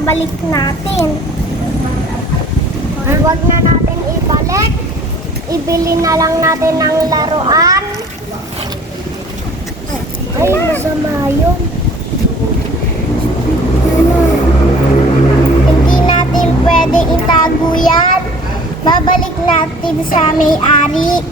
Balik natin. Huwag na natin ibalik. Ibili na lang natin ng laruan. Ay, masama yun. Hindi natin pwede itago yan. Babalik natin sa may-ari.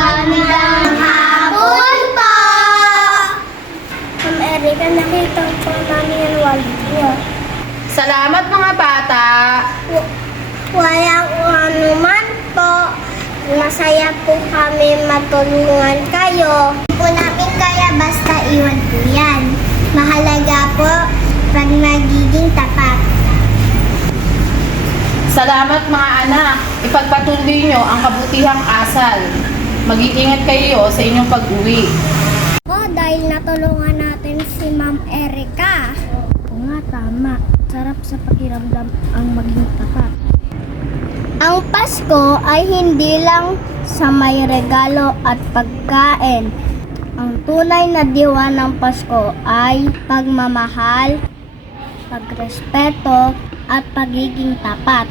Magandang hapon po! Ma'am Erika, nakita po namin yung wallet niyo. Salamat mga bata. Walang anuman po. Masaya po kami matulungan kayo. Hindi po namin kaya basta iwan po yan. Mahalaga po pag magiging tapat. Salamat mga anak. Ipagpatuloy nyo ang kabutihang asal. Mag-iingat kayo sa inyong pag-uwi. Dahil natulungan natin si Ma'am Erika. Oo nga, tama. Sarap sa pakiramdam ang maging tapat. Ang Pasko ay hindi lang sa may regalo at pagkain. Ang tunay na diwa ng Pasko ay pagmamahal, pagrespeto, at pagiging tapat.